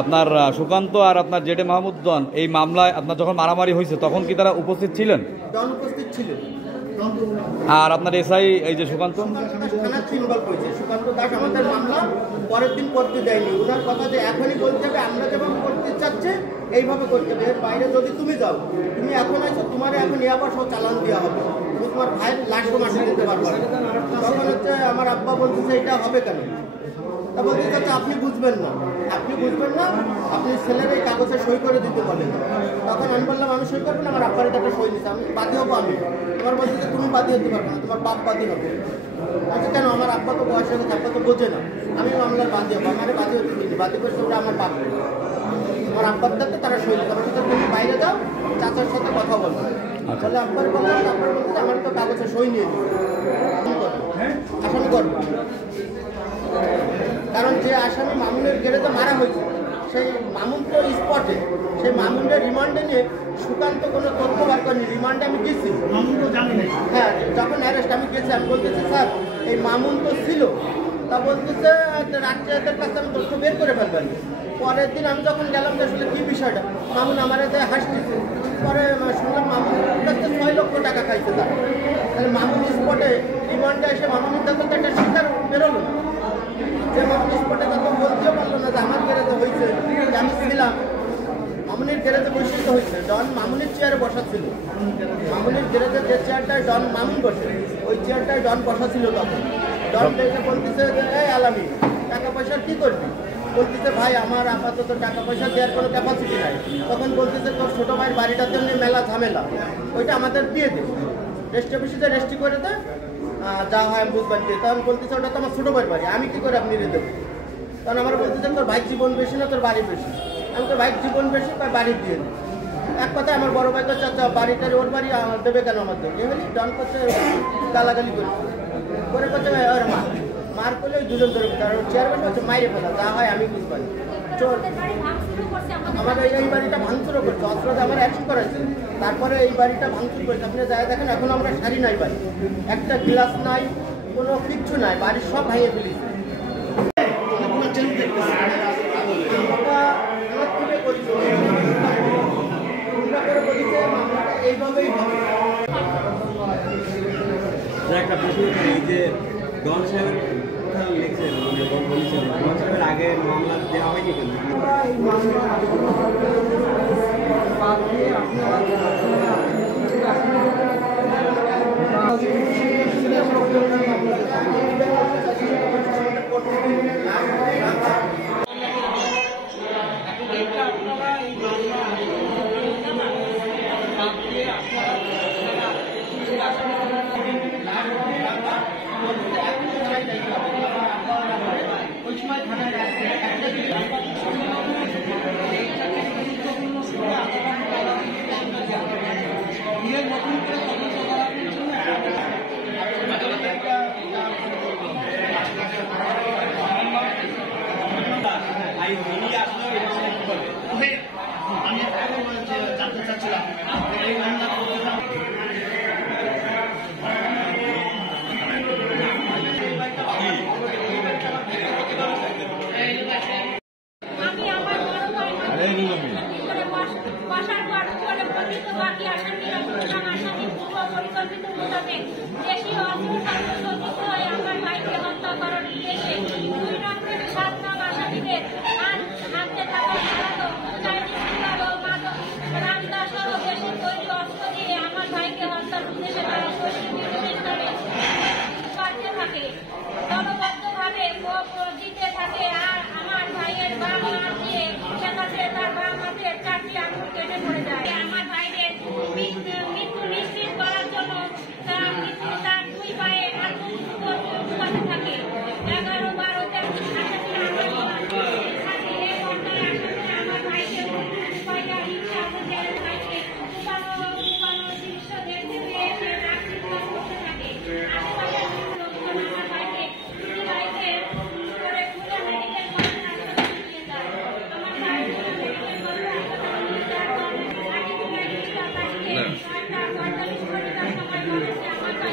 আপনার সুকান্ত আর আপনার জেডে মাহমুদুজ্জামান এই মামলায় আপনার যখন মারামারি হয়েছে তখন কি তারা উপস্থিত ছিলেন? অনুপস্থিত ছিলেন। আর আপনার এসআই এই যে সুকান্ত সুকান্ত দাস আমাদের মামলা পরের দিন করতে দেয়নি। ওনার কথা যে এখনই বলতে হবে, আমরা যেভাবে করতে চাচ্ছে এইভাবে করতে হবে, এর বাইরে যদি তুমি যাও, তুমি এখন আইছো, তোমার এখন আবার সব চালান দেওয়া হবে, তুমি তোমার ভাইয়ের লাশও মাসে দিতে পারবে। তখন হচ্ছে আমার আব্বা বলতেছে এটা হবে কেন? তা বলতে চাচ্ছে আপনি বুঝবেন না, আপনি বুঝবেন না, আপনি ছেলের এই কাগজে সই করে দিতে বলেন। তখন আমি বললাম আমি সই করবো না, আমার আব্বার একটা সই দিচ্ছে, আমি বাদী হবো। আমি তোমার বলছি যে তুমি বাদী হতে পারবে না, তোমার বাপ বাদী হবে। আচ্ছা কেন? আমার আব্বা তো বয়স হয়ে গেছে, আব্বা তো বোঝে না, আমি মামলার বাদী হবো। আমার বাদী হতে দিচ্ছি, বাদী করছে ওরা আমার বাপ, আমার আব্বার দাঁতে তারা সই দিতে পারবে। তুমি বাইরে যাও, চাচার সাথে কথা বলবো। তাহলে আব্বার বললাম, আব্বার বলতে আমার তো কাগজে সই নিয়ে দিই, আসামি করবো। কারণ যে আসামি মামুনের গ্যারেজে মারা হয়েছে সেই মামুন তো স্পটে, সেই মামুনের রিমান্ডে নিয়ে সুকান্ত কোনো তথ্য বার করেনি। রিমান্ডে আমি গেছি, মামুন তো জানি না। হ্যাঁ, যখন অ্যারেস্ট আমি গেছি, আমি বলতেছি স্যার এই মামুন তো ছিল, তা বলতেছে রাষ্ট্রীয়দের কাছে আমি তথ্য বের করে ফেলবেন। পরের দিন আমি যখন গেলাম যে আসলে কী বিষয়টা, মামুন আমার এতে হাসতেছে। পরে শুনলাম মামুনের কাছে 6 লক্ষ টাকা খাইছে তারা। তাহলে মামুন স্পটে রিমান্ডে এসে মামুনের কাছে তো একটা শিকার বেরোলো না, যে মামুন স্পটে তখন বলতেও পারলো না যে আমার গ্যারেজে হয়েছে, আমি ছিলাম। মামুনের গ্যারেজে বসেই তো হয়েছে, ডন মামুনের চেয়ারে বসা ছিল। মামুনের গ্যারেজে যে চেয়ারটায় ডন মামুন বসে, ওই চেয়ারটায় ডন বসা ছিল। তখন ডন দেখে বলতেছে যে এই আলামি, টাকা পয়সার কী করবি? বলতেছে ভাই আমার আপাতত টাকা পয়সা দেওয়ার কোনো ক্যাপাসিটি নাই। তখন বলতেছে তোর ছোটো ভাইয়ের বাড়িটাতে এমনি মেলা ঝামেলা, ওইটা আমাদের দিয়ে দে, রেস্ট অফিসে রেস্টি করে দে, যা হয় আমি বুঝবার দিয়ে। তখন বলতেছে ওটা তো আমার ছোটো ভাইয়ের বাড়ি, আমি কী করে আপনি রে দেবো? তখন আমার বলতেছে তোর ভাই জীবন বেশি না তোর বাড়ি বেশি? আমি তো ভাই জীবন বেশি, তাই বাড়ি দিয়ে দিই। এক কথায় আমার বড় ভাই করছে আচ্ছা বাড়িটার ওর বাড়ি দেবে কেন আমার দেবে? এমনি ডন করছে, গালাগালি করে করছে ওর মার করলে ওই দুজন ধরে চেয়ার বসে হচ্ছে মাইরে ফেলা, যা হয় আমি বুঝবাই। চোর আমাদের এই বাড়িটা ভাঙচুরও করছে, অস্ত্রতে আমার অ্যারেস্ট করেছে। তারপরে এই বাড়িটা ভাঙচুর করেছে, আপনি যাই দেখেন এখন আমরা শাড়ি নাই, বাড়ি একটা গ্লাস নাই, কোনো কিচ্ছু নাই, বাড়ির সব ভাঙিয়ে ফেলেছে। এইভাবেই একটা প্রশ্ন, এই যে ডন সাহেবের কথা লিখছেন, বলেছেন ডন সাহেবের আগে মামলা দেওয়া হয়নি কেন? আমি জানতে চাচ্ছিলাম এই মামলা বসার পর পরিকল্পিত বাকি আসামিরা আসামি পূর্ব পরিকল্পিত মোতাবেক দেশীয় অস্ত্র হয়ে আমার ভাইকে হত্যা করার উদ্দেশ্যে 2 নং থেকে 7 নং আসামিদের হাতে থাকা রামদা সহ দেশের তৈরি অস্ত্র দিয়ে আমার ভাইকে হত্যার উদ্দেশ্যে তারা করতে থাকে, দলবদ্ধভাবে দিতে থাকে। আর আমার ভাইয়ের বাম হাত দিয়ে সেখানে তার বাম হাতের 4টি আঙুল কেটে পড়ে যায়। আমার ভাইদের মৃত্যু নিশ্চিত করার জন্য তার 2 পায়ে আঙুল ঢুকাতে থাকে। 11-12তে আমার ভাইকে ইচ্ছা আমাদের ভাইকে উপানো শীর্ষ দেশ থেকে এসে রাত্রি করতে থাকে। আমার ভাইকে করে পুরো মেডিকেল কলেজ হাসপাতালে নিয়ে যায়। আমার ভাই মেডিকেল কলেজ হাসপাতালে নিয়ে যাওয়ার পর 45 ঘন্টা সময় বলেছে আমার ভাই